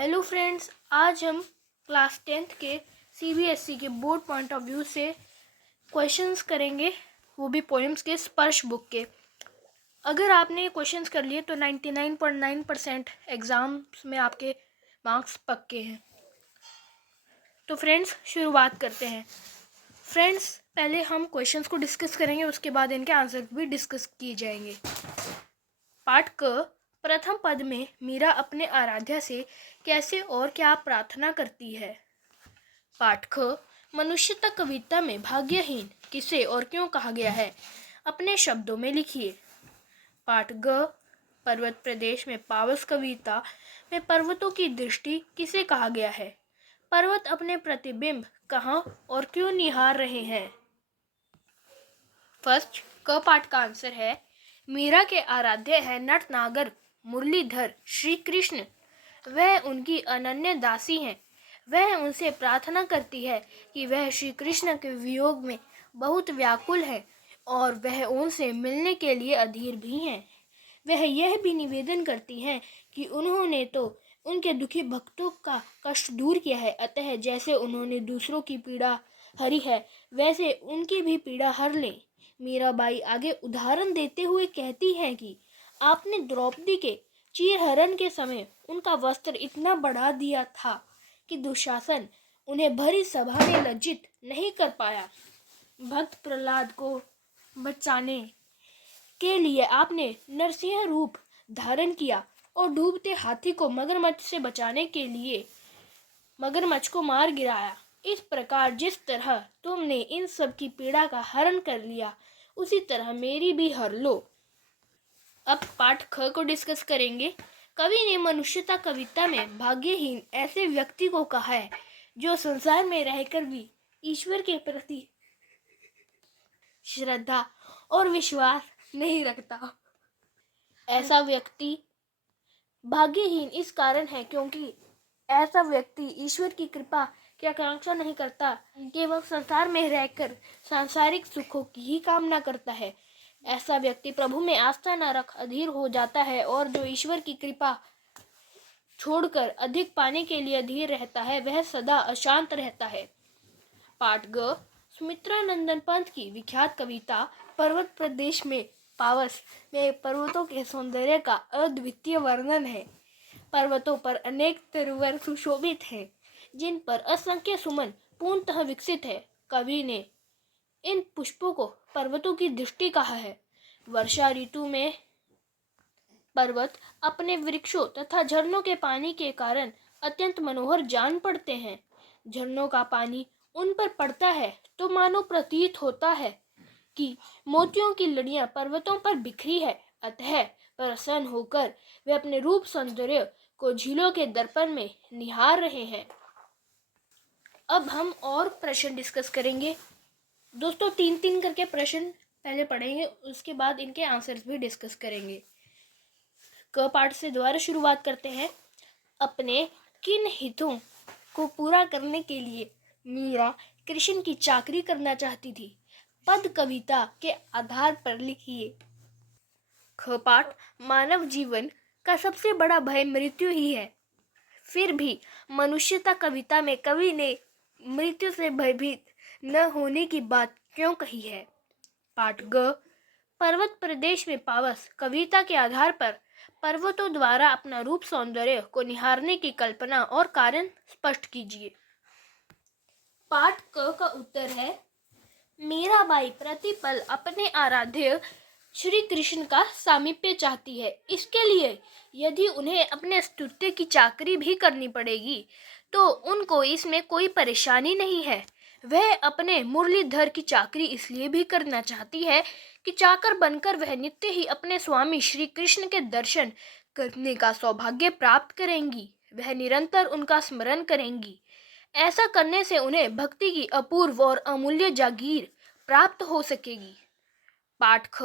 Hello friends, आज हम class 10th के सीबीएसई के बोर्ड पॉइंट ऑफ व्यू से क्वेश्चंस करेंगे, वो भी पोएम्स के स्पर्श बुक के। अगर आपने ये क्वेश्चंस कर लिए तो 99.9% एग्ज़ाम्स में आपके मार्क्स पक्के हैं। तो फ्रेंड्स, शुरुआत करते हैं। फ्रेंड्स, पहले हम क्वेश्चंस को डिस्कस करेंगे, उसके बाद इनके आंसर भी डिस्कस किए जाएंगे। पाठ क, प्रथम पद में मीरा अपने आराध्या से कैसे और क्या प्रार्थना करती है। पाठ ख, मनुष्यता कविता में भाग्यहीन किसे और क्यों कहा गया है, अपने शब्दों में लिखिए। पाठ ग, पर्वत प्रदेश में पावस कविता में पर्वतों की दृष्टि किसे कहा गया है, पर्वत अपने प्रतिबिंब कहाँ और क्यों निहार रहे हैं। फर्स्ट क पाठ का आंसर है, मीरा के आराध्य है नट नागर मुरलीधर श्री कृष्ण। वह उनकी अनन्य दासी हैं। वह उनसे प्रार्थना करती है कि वह श्री कृष्ण के वियोग में बहुत व्याकुल है और वह उनसे मिलने के लिए अधीर भी हैं। वह यह भी निवेदन करती हैं कि उन्होंने तो उनके दुखी भक्तों का कष्ट दूर किया है, अतः जैसे उन्होंने दूसरों की पीड़ा हरी है वैसे उनकी भी पीड़ा हर लें। मीराबाई आगे उदाहरण देते हुए कहती हैं कि आपने द्रौपदी के चीरहरण के समय उनका वस्त्र इतना बढ़ा दिया था कि दुशासन उन्हें भरी सभा में लज्जित नहीं कर पाया। भक्त प्रहलाद को बचाने के लिए आपने नरसिंह रूप धारण किया और डूबते हाथी को मगरमच्छ से बचाने के लिए मगरमच्छ को मार गिराया। इस प्रकार जिस तरह तुमने इन सब की पीड़ा का हरण कर लिया, उसी तरह मेरी भी हर लो। अब पाठ ख को डिस्कस करेंगे। कवि ने मनुष्यता कविता में भाग्यहीन ऐसे व्यक्ति को कहा है जो संसार में रहकर भी ईश्वर के प्रति श्रद्धा और विश्वास नहीं रखता। ऐसा व्यक्ति भाग्यहीन इस कारण है क्योंकि ऐसा व्यक्ति ईश्वर की कृपा की आकांक्षा नहीं करता, केवल संसार में रहकर सांसारिक सुखों की ही कामना करता है। ऐसा व्यक्ति प्रभु में आस्था न रख अधीर हो जाता है और जो ईश्वर की कृपा छोड़कर अधिक पाने के लिए अधीर रहता है वह सदा अशांत रहता है। पाठ ग, सुमित्रा नंदन पंत की विख्यात कविता पर्वत प्रदेश में पावस में पर्वतों के सौंदर्य का अद्वितीय वर्णन है। पर्वतों पर अनेक तरुवर सुशोभित हैं, जिन पर असंख्य सुमन पूर्णतः विकसित है। कवि ने इन पुष्पों को पर्वतों की दृष्टि कहा है। वर्षा ऋतु में पर्वत अपने वृक्षों तथा झरनों के पानी के कारण अत्यंत मनोहर जान पड़ते हैं। झरनों का पानी उन पर पड़ता है तो मानो प्रतीत होता है कि मोतियों की लड़ियां पर्वतों पर बिखरी है, अतः प्रसन्न होकर वे अपने रूप सौंदर्य को झीलों के दर्पण में निहार रहे हैं। अब हम और प्रश्न डिस्कस करेंगे। दोस्तों, 3-3 करके प्रश्न पहले पढ़ेंगे, उसके बाद इनके आंसर्स भी डिस्कस करेंगे। क पाठ से दोबारा शुरुआत करते हैं। अपने किन हितों को पूरा करने के लिए मीरा कृष्ण की चाकरी करना चाहती थी, पद कविता के आधार पर लिखिए। ख पाठ, मानव जीवन का सबसे बड़ा भय मृत्यु ही है, फिर भी मनुष्यता कविता में कवि ने मृत्यु से भयभीत न होने की बात क्यों कही है। पाठ ग, पर्वत प्रदेश में पावस कविता के आधार पर पर्वतों द्वारा अपना रूप सौंदर्य को निहारने की कल्पना और कारण स्पष्ट कीजिए। पाठ क का उत्तर है, मीराबाई प्रतिपल अपने आराध्य श्री कृष्ण का सामीप्य चाहती है। इसके लिए यदि उन्हें अपने स्तुत्य की चाकरी भी करनी पड़ेगी तो उनको इसमें कोई परेशानी नहीं है। वह अपने मुरलीधर की चाकरी इसलिए भी करना चाहती है कि चाकर बनकर वह नित्य ही अपने स्वामी श्री कृष्ण के दर्शन करने का सौभाग्य प्राप्त करेंगी। वह निरंतर उनका स्मरण करेंगी। ऐसा करने से उन्हें भक्ति की अपूर्व और अमूल्य जागीर प्राप्त हो सकेगी। पाठ ख,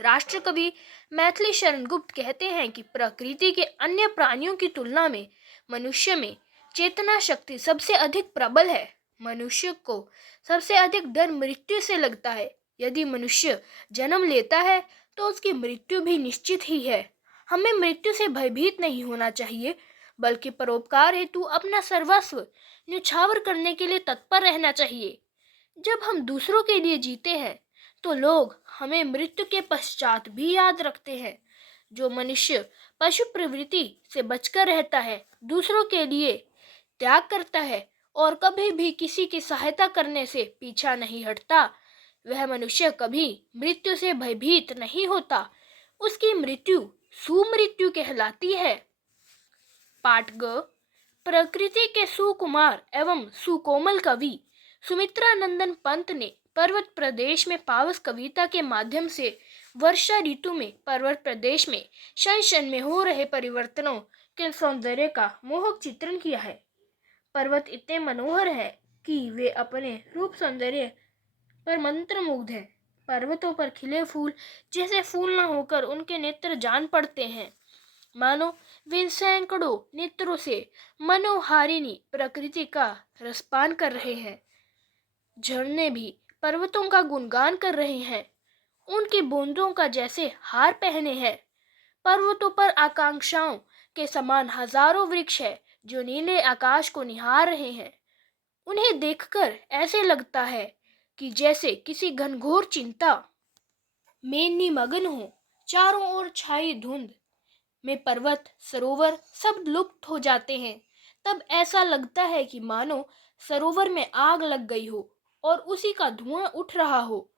राष्ट्रकवि मैथिली शरण गुप्त कहते हैं कि प्रकृति के अन्य प्राणियों की तुलना में मनुष्य में चेतना शक्ति सबसे अधिक प्रबल है। मनुष्य को सबसे अधिक डर मृत्यु से लगता है। यदि मनुष्य जन्म लेता है तो उसकी मृत्यु भी निश्चित ही है। हमें मृत्यु से भयभीत नहीं होना चाहिए, बल्कि परोपकार हेतु अपना सर्वस्व न्यौछावर करने के लिए तत्पर रहना चाहिए। जब हम दूसरों के लिए जीते हैं तो लोग हमें मृत्यु के पश्चात भी याद रखते हैं। जो मनुष्य पशु प्रवृत्ति से बचकर रहता है, दूसरों के लिए त्याग करता है और कभी भी किसी की सहायता करने से पीछा नहीं हटता, वह मनुष्य कभी मृत्यु से भयभीत नहीं होता। उसकी मृत्यु सुमृत्यु कहलाती है। पाठ ग। प्रकृति के सुकुमार एवं सुकोमल कवि सुमित्रा नंदन पंत ने पर्वत प्रदेश में पावस कविता के माध्यम से वर्षा ऋतु में पर्वत प्रदेश में क्षण क्षण में हो रहे परिवर्तनों के सौंदर्य का मोहक चित्रण किया है। पर्वत इतने मनोहर है कि वे अपने रूप सौंदर्य पर मंत्रमुग्ध है। पर्वतों पर खिले फूल जैसे फूल न होकर उनके नेत्र जान पड़ते हैं, मानो वे सैकड़ों नेत्रों से मनोहारिणी प्रकृति का रसपान कर रहे हैं। झरने भी पर्वतों का गुणगान कर रहे हैं, उनकी बूंदों का जैसे हार पहने हैं। पर्वतों पर आकांक्षाओं के समान हजारों वृक्ष है जो नीले आकाश को निहार रहे हैं। उन्हें देखकर ऐसे लगता है कि जैसे किसी घनघोर चिंता में निमग्न हो। चारों ओर छाई धुंध में पर्वत सरोवर सब लुप्त हो जाते हैं। तब ऐसा लगता है कि मानो सरोवर में आग लग गई हो और उसी का धुआं उठ रहा हो।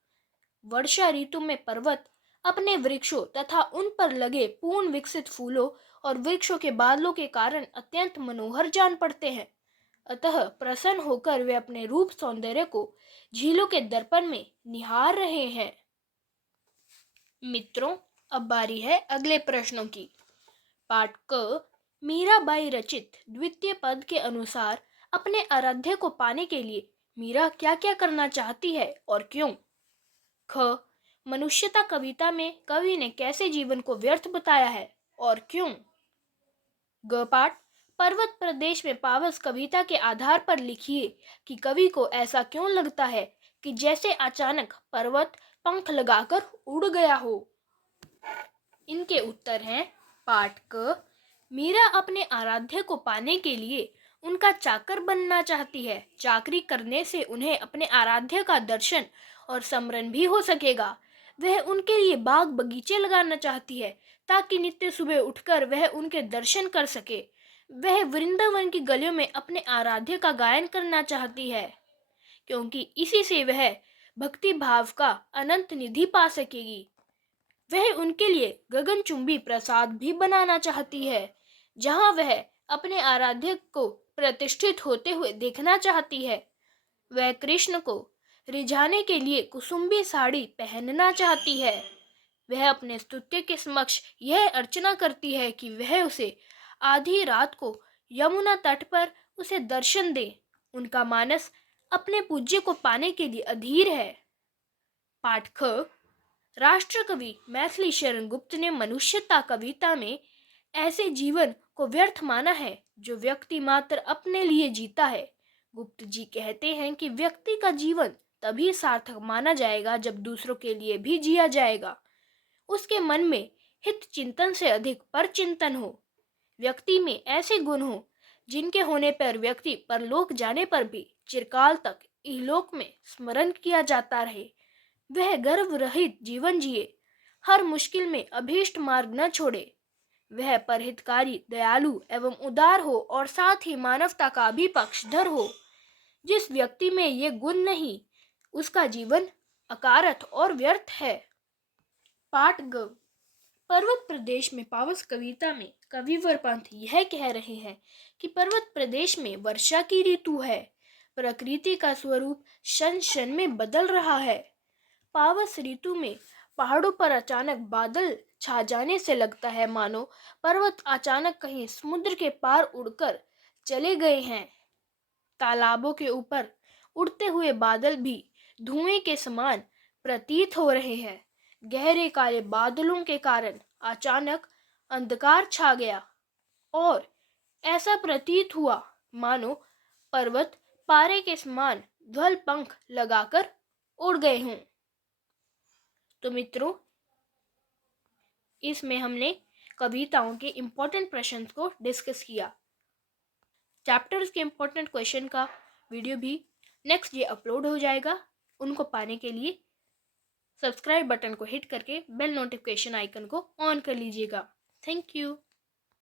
वर्षा ऋतु में पर्वत अपने वृक्षों तथा उन पर लगे पूर्ण विकसित फूलों और वृक्षों के बादलों के कारण अत्यंत मनोहर जान पड़ते हैं। अतः प्रसन्न होकर वे अपने रूप सौंदर्य को झीलों के दर्पण में निहार रहे हैं। मित्रों, अब बारी है अगले प्रश्नों की। पाठ क। मीराबाई रचित द्वितीय पद के अनुसार अपने आराध्य को पाने के लिए मीरा क्या क्या करना चाहती है और क्यों? ख। मनुष्यता कविता में कवि ने कैसे जीवन को व्यर्थ बताया है और क्यों? ग। पाठ। पर्वत प्रदेश में पावस कविता के आधार पर लिखिए कि कवि को ऐसा क्यों लगता है कि जैसे अचानक पर्वत पंख लगाकर उड़ गया हो। इनके उत्तर हैं। पाठ क। मीरा अपने आराध्य को पाने के लिए उनका चाकर बनना चाहती है। चाकरी करने से उन्हें अपने आराध्य का दर्शन और स्मरण भी हो सकेगा। वह उनके लिए बाग बगीचे लगाना चाहती है ताकि नित्य सुबह उठकर वह उनके दर्शन कर सके। वह वृंदावन की गलियों में अपने आराध्य का गायन करना चाहती है, क्योंकि इसी से वह भक्ति भाव का अनंत निधि पा सकेगी। वह उनके लिए गगनचुंबी प्रसाद भी बनाना चाहती है, जहां वह अपने आराध्य को प्रतिष्ठित होते हुए देखना चाहती है। वह कृष्ण को रिझाने के लिए कुसुम्बी साड़ी पहनना चाहती है। वह अपने स्तुत्य के समक्ष यह अर्चना करती है कि वह उसे आधी रात को यमुना तट पर उसे दर्शन दे। उनका मानस अपने पूज्य को पाने के लिए अधीर है। पाठ ख। राष्ट्रकवि मैथिली शरण गुप्त ने मनुष्यता कविता में ऐसे जीवन को व्यर्थ माना है जो व्यक्ति मात्र अपने लिए जीता है। गुप्त जी कहते हैं कि व्यक्ति का जीवन तभी सार्थक माना जाएगा जब दूसरों के लिए भी जिया जाएगा। उसके मन में हित चिंतन से अधिक पर चिंतन हो। व्यक्ति में ऐसे गुण हो जिनके होने पर व्यक्ति परलोक जाने पर भी चिरकाल तक इहलोक में स्मरण किया जाता रहे। वह गर्व रहित जीवन जिए, हर मुश्किल में अभीष्ट मार्ग न छोड़े। वह परहितकारी, दयालु एवं उदार हो और साथ ही मानवता का भी पक्षधर हो। जिस व्यक्ति में ये गुण नहीं, उसका जीवन अकारथ और व्यर्थ है। पाठ ग। पर्वत प्रदेश में पावस कविता में कविवर पंत यह कह रहे हैं कि पर्वत प्रदेश में वर्षा की ऋतु है। प्रकृति का स्वरूप क्षण क्षण में बदल रहा है। पावस ऋतु में पहाड़ों पर अचानक बादल छा जाने से लगता है मानो पर्वत अचानक कहीं समुद्र के पार उड़कर चले गए हैं। तालाबों के ऊपर उड़ते हुए बादल भी धुएं के समान प्रतीत हो रहे हैं। गहरे काले बादलों के कारण अचानक अंधकार छा गया और ऐसा प्रतीत हुआ मानो पर्वत पारे के समान ध्वल पंख लगाकर उड़ गए हों। तो मित्रों, इसमें हमने कविताओं के इम्पोर्टेंट प्रश्न को डिस्कस किया। चैप्टर्स के इम्पोर्टेंट क्वेश्चन का वीडियो भी नेक्स्ट डे अपलोड हो जाएगा। उनको पाने के लिए सब्सक्राइब बटन को हिट करके बेल नोटिफिकेशन आइकन को ऑन कर लीजिएगा। Thank you.